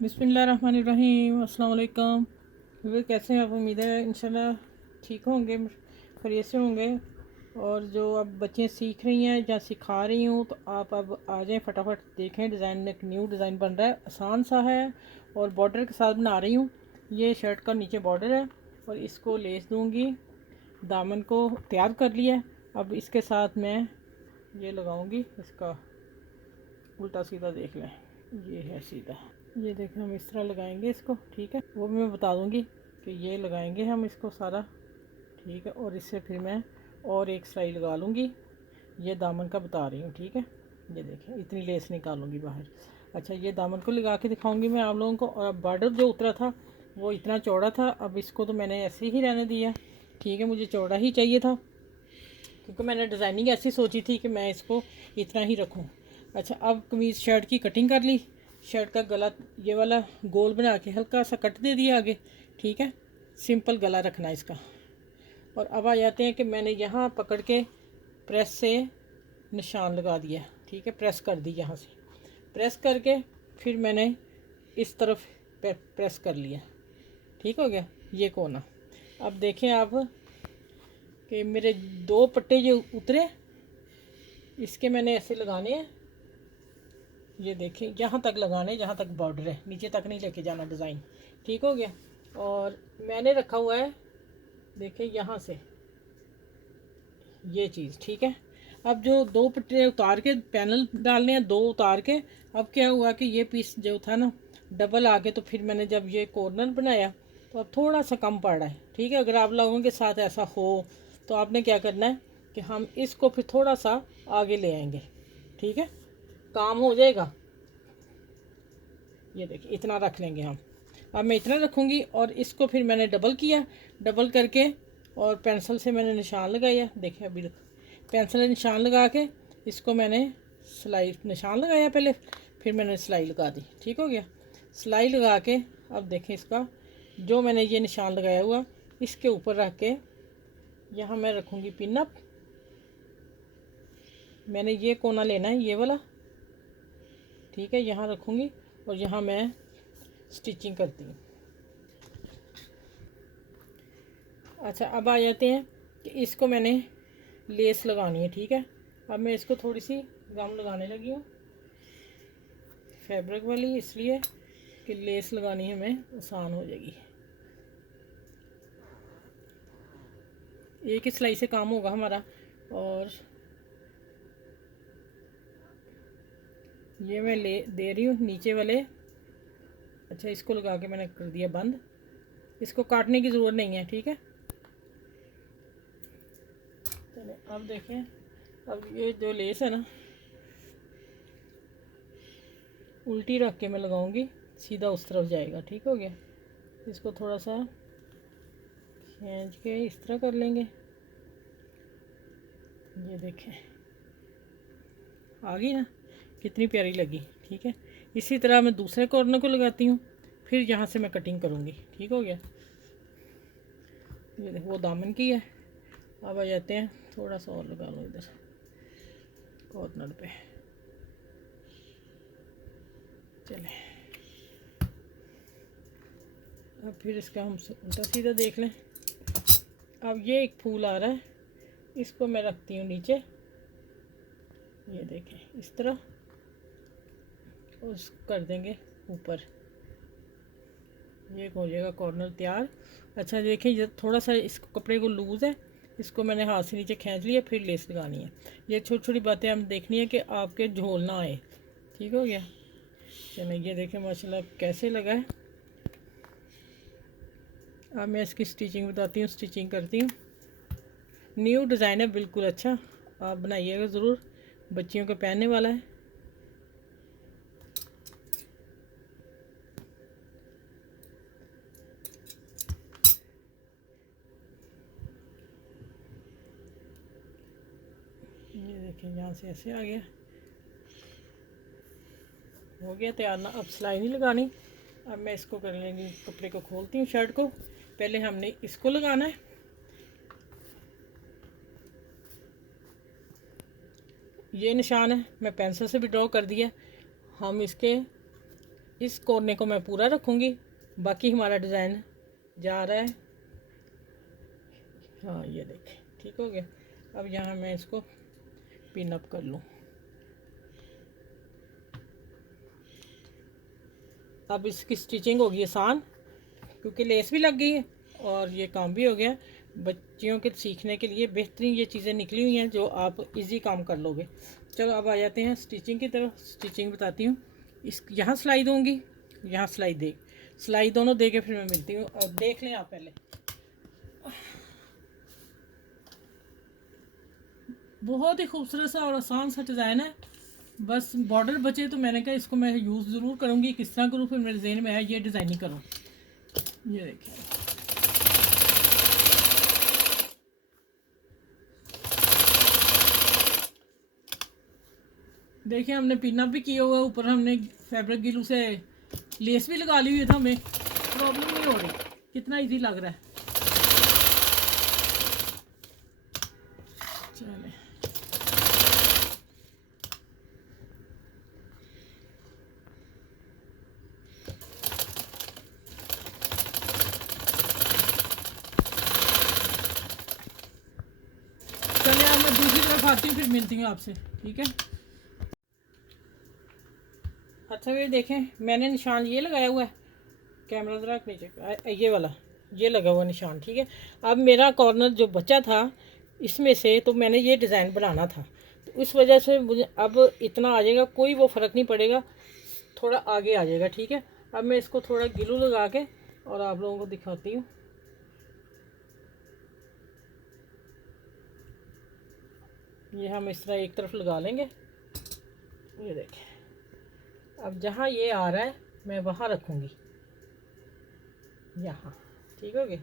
बिस्मिल्लाहिर्रहमानिर्रहीम। अस्सलाम वालेकुम। वे कैसे हैं आप? उम्मीद है इंशाल्लाह ठीक होंगे, खैरियत से होंगे। और जो अब बच्चे सीख रही हैं या सिखा रही हूँ तो आप अब आ जाएँ, फटाफट देखें। डिज़ाइन एक न्यू डिज़ाइन बन रहा है, आसान सा है और बॉर्डर के साथ बना रही हूँ। ये शर्ट का नीचे बॉर्डर है और इसको लेस दूँगी। दामन को तैयार कर लिया है। अब इसके साथ मैं ये लगाऊँगी, इसका उल्टा सीधा देख लें। ये है सीधा, ये देखें। हम इस तरह लगाएंगे इसको, ठीक है। वो भी मैं बता दूंगी कि ये लगाएंगे हम इसको सारा, ठीक है। और इससे फिर मैं और एक सिलाई लगा लूँगी। ये दामन का बता रही हूँ, ठीक है। ये देखें, इतनी लेस निकालूंगी बाहर। अच्छा, ये दामन को लगा के दिखाऊंगी मैं आप लोगों को। और अब बॉर्डर जो उतरा था वो इतना चौड़ा था, अब इसको तो मैंने ऐसे ही रहने दिया, ठीक है। मुझे चौड़ा ही चाहिए था क्योंकि मैंने डिज़ाइनिंग ऐसी सोची थी कि मैं इसको इतना ही रखूँ। अच्छा, अब कमीज़ शर्ट की कटिंग कर ली। शर्ट का गला ये वाला गोल बना के हल्का सा कट दे दिया आगे, ठीक है। सिंपल गला रखना इसका। और अब आ जाते हैं कि मैंने यहाँ पकड़ के प्रेस से निशान लगा दिया, ठीक है। प्रेस कर दी यहाँ से, प्रेस करके फिर मैंने इस तरफ प्रेस कर लिया, ठीक हो गया ये कोना। अब देखें आप कि मेरे दो पट्टे जो उतरे, इसके मैंने ऐसे लगाने हैं। ये देखें, यहाँ तक लगाने, जहाँ तक बॉर्डर है, नीचे तक नहीं लेके जाना डिज़ाइन, ठीक हो गया। और मैंने रखा हुआ है, देखें यहाँ से ये चीज़, ठीक है। अब जो दो पट्टे उतार के पैनल डालने हैं, दो उतार के। अब क्या हुआ कि ये पीस जो था ना डबल आके, तो फिर मैंने जब ये कॉर्नर बनाया तो अब थोड़ा सा कम पड़ रहा है, ठीक है। अगर आप लोगों के साथ ऐसा हो तो आपने क्या करना है कि हम इसको फिर थोड़ा सा आगे ले आएंगे, ठीक है, काम हो जाएगा। ये देखिए, इतना रख लेंगे हम। अब मैं इतना रखूँगी और इसको फिर मैंने डबल किया, डबल करके और पेंसिल से मैंने निशान लगाया। देखिए अभी पेंसिल से निशान लगा के इसको मैंने सिलाई निशान लगाया पहले, फिर मैंने सिलाई लगा दी, ठीक हो गया। सिलाई लगा के अब देखें, इसका जो मैंने ये निशान लगाया हुआ इसके ऊपर रख के यहाँ मैं रखूँगी पिन अप। मैंने ये कोना लेना है, ये वाला, ठीक है। यहाँ रखूँगी और यहाँ मैं स्टिचिंग करती हूँ। अच्छा, अब आ जाते हैं कि इसको मैंने लेस लगानी है, ठीक है। अब मैं इसको थोड़ी सी गम लगाने लगी हूँ, फैब्रिक वाली, इसलिए कि लेस लगानी हमें आसान हो जाएगी। एक ही सिलाई से काम होगा हमारा। और ये मैं ले दे रही हूँ नीचे वाले। अच्छा, इसको लगा के मैंने कर दिया बंद। इसको काटने की ज़रूरत नहीं है, ठीक है। चलो अब देखें, अब ये जो लेस है ना उल्टी रख के मैं लगाऊंगी, सीधा उस तरफ जाएगा, ठीक हो गया। इसको थोड़ा सा खींच के इस तरह कर लेंगे। ये देखें, आ गई ना, कितनी प्यारी लगी, ठीक है। इसी तरह मैं दूसरे कॉर्नर को लगाती हूँ, फिर यहाँ से मैं कटिंग करूँगी, ठीक हो गया। ये देखो, वो दामन की है। अब आ जाते हैं, थोड़ा सा और लगा लो इधर कॉर्नर पे। चले, अब फिर इसका हम उल्टा सीधा देख लें। अब ये एक फूल आ रहा है, इसको मैं रखती हूँ नीचे। ये देखें इस तरह, उस कर देंगे ऊपर। ये हो जाएगा कॉर्नर तैयार। अच्छा देखें, ये थोड़ा सा इस कपड़े को लूज़ है, इसको मैंने हाथ से नीचे खींच लिया, फिर लेस लगानी है। ये छोटी छोटी बातें हम देखनी है कि आपके झोल ना आए, ठीक हो गया। चलो ये देखें माशाल्लाह कैसे लगा है। अब मैं इसकी स्टिचिंग बताती हूँ, स्टिचिंग करती हूँ। न्यू डिज़ाइन है बिल्कुल, अच्छा आप बनाइएगा ज़रूर, बच्चियों के पहनने वाला है। ये देखें, यहाँ से ऐसे आ गया, हो गया तैयार ना। अब सिलाई नहीं लगानी। अब मैं इसको कर लेंगी, कपड़े को खोलती हूँ, शर्ट को। पहले हमने इसको लगाना है। ये निशान है, मैं पेंसिल से भी ड्रॉ कर दिया। हम इसके इस कोने को मैं पूरा रखूँगी, बाकी हमारा डिज़ाइन जा रहा है। हाँ ये देखें, ठीक हो गया। अब यहाँ मैं इसको पिन अप कर लूँ। अब इसकी स्टिचिंग होगी आसान, क्योंकि लेस भी लग गई है और ये काम भी हो गया। बच्चियों के सीखने के लिए बेहतरीन ये चीज़ें निकली हुई हैं जो आप इजी काम कर लोगे। चलो अब आ जाते हैं स्टिचिंग की तरफ। स्टिचिंग बताती हूँ। इस यहाँ सिलाई दूँगी, यहाँ सिलाई दोनों दे के फिर मैं मिलती हूँ। और देख लें आप पहले, बहुत ही खूबसूरत सा और आसान सा डिज़ाइन है। बस बॉर्डर बचे तो मैंने कहा इसको मैं यूज़ ज़रूर करूँगी। किस तरह करूँ फिर मेरे जहन में आया ये डिज़ाइनिंग करूँ। ये देखिए, देखिए हमने पिन अप भी किया हुआ है, ऊपर हमने फैब्रिक ग्लू से लेस भी लगा ली हुई है, तो हमें प्रॉब्लम नहीं हो रही। कितना इजी लग रहा है। चले चलिए, अब मैं दूसरी तरफ आती हूँ, फिर मिलती हूँ आपसे, ठीक है। अच्छा ये देखें, मैंने निशान ये लगाया हुआ है, कैमरा ज़रा नीचे, ये वाला ये लगा हुआ निशान, ठीक है। अब मेरा कॉर्नर जो बचा था इसमें से, तो मैंने ये डिज़ाइन बनाना था, तो इस वजह से मुझे अब इतना आ जाएगा, कोई वो फ़र्क नहीं पड़ेगा, थोड़ा आगे आ जाएगा, ठीक है। अब मैं इसको थोड़ा ग्लू लगा के और आप लोगों को दिखाती हूँ। ये हम इस तरह एक तरफ लगा लेंगे। ये देखें, अब जहाँ ये आ रहा है मैं वहाँ रखूँगी, यहाँ, ठीक हो गया।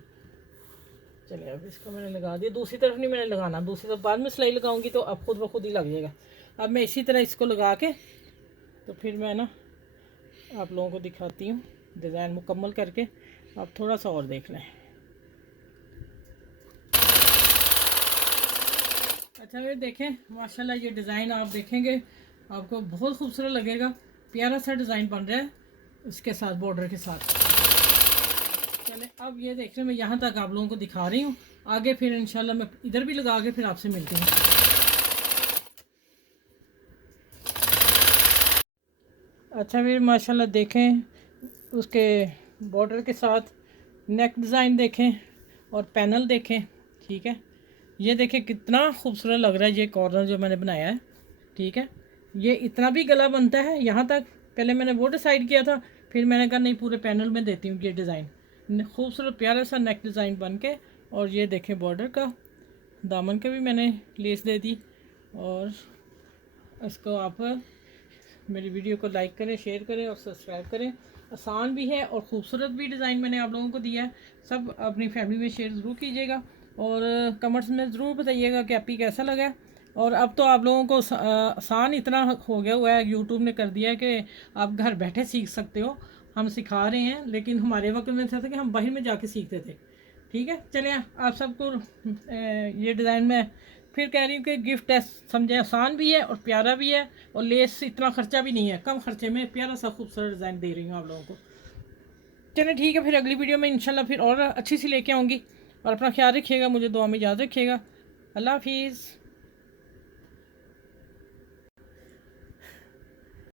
चलिए अब इसको मैंने लगा दिया। दूसरी तरफ नहीं मैंने लगाना, दूसरी तरफ बाद में सिलाई लगाऊंगी तो अब खुद ब खुद ही लग जाएगा। अब मैं इसी तरह इसको लगा के तो फिर मैं ना आप लोगों को दिखाती हूँ डिज़ाइन मुकम्मल करके। आप थोड़ा सा और देख लें। अच्छा ये देखें, माशाल्लाह ये डिज़ाइन आप देखेंगे आपको बहुत खूबसूरत लगेगा। प्यारा सा डिज़ाइन बन रहा है इसके साथ, बॉर्डर के साथ। चले अब ये देख रहे, मैं यहाँ तक आप लोगों को दिखा रही हूँ। आगे फिर इंशाल्लाह मैं इधर भी लगा के फिर आपसे मिलती हूँ। अच्छा फिर माशाल्लाह देखें, उसके बॉर्डर के साथ नेक डिज़ाइन देखें और पैनल देखें, ठीक है। ये देखें कितना खूबसूरत लग रहा है ये कॉर्नर जो मैंने बनाया है, ठीक है। ये इतना भी गला बनता है यहाँ तक, पहले मैंने वो डिसाइड किया था, फिर मैंने कहा नहीं पूरे पैनल में देती हूँ ये डिज़ाइन। खूबसूरत प्यारा सा नेक डिज़ाइन बन के, और ये देखें बॉर्डर का, दामन का भी मैंने लेस दे दी। और इसको आप मेरी वीडियो को लाइक करें, शेयर करें और सब्सक्राइब करें। आसान भी है और ख़ूबसूरत भी डिज़ाइन मैंने आप लोगों को दिया है। सब अपनी फैमिली में शेयर ज़रूर कीजिएगा और कमेंट्स में ज़रूर बताइएगा कि आपकी कैसा लगा। और अब तो आप लोगों को आसान इतना हो गया हुआ है, यूट्यूब ने कर दिया है कि आप घर बैठे सीख सकते हो। हम सिखा रहे हैं, लेकिन हमारे वक्त में था कि हम बाहर में जाके सीखते थे, ठीक है। चलिए आप सबको ये डिज़ाइन में फिर कह रही हूँ कि गिफ्ट है, समझे, आसान भी है और प्यारा भी है, और लेस इतना खर्चा भी नहीं है, कम खर्चे में प्यारा सा खूबसूरत डिज़ाइन दे रही हूँ आप लोगों को। चलिए ठीक है, फिर अगली वीडियो में इंशाल्लाह फिर और अच्छी सी लेके आऊँगी। और अपना ख्याल रखिएगा, मुझे दुआ में याद रखिएगा। अल्लाह हाफिज़।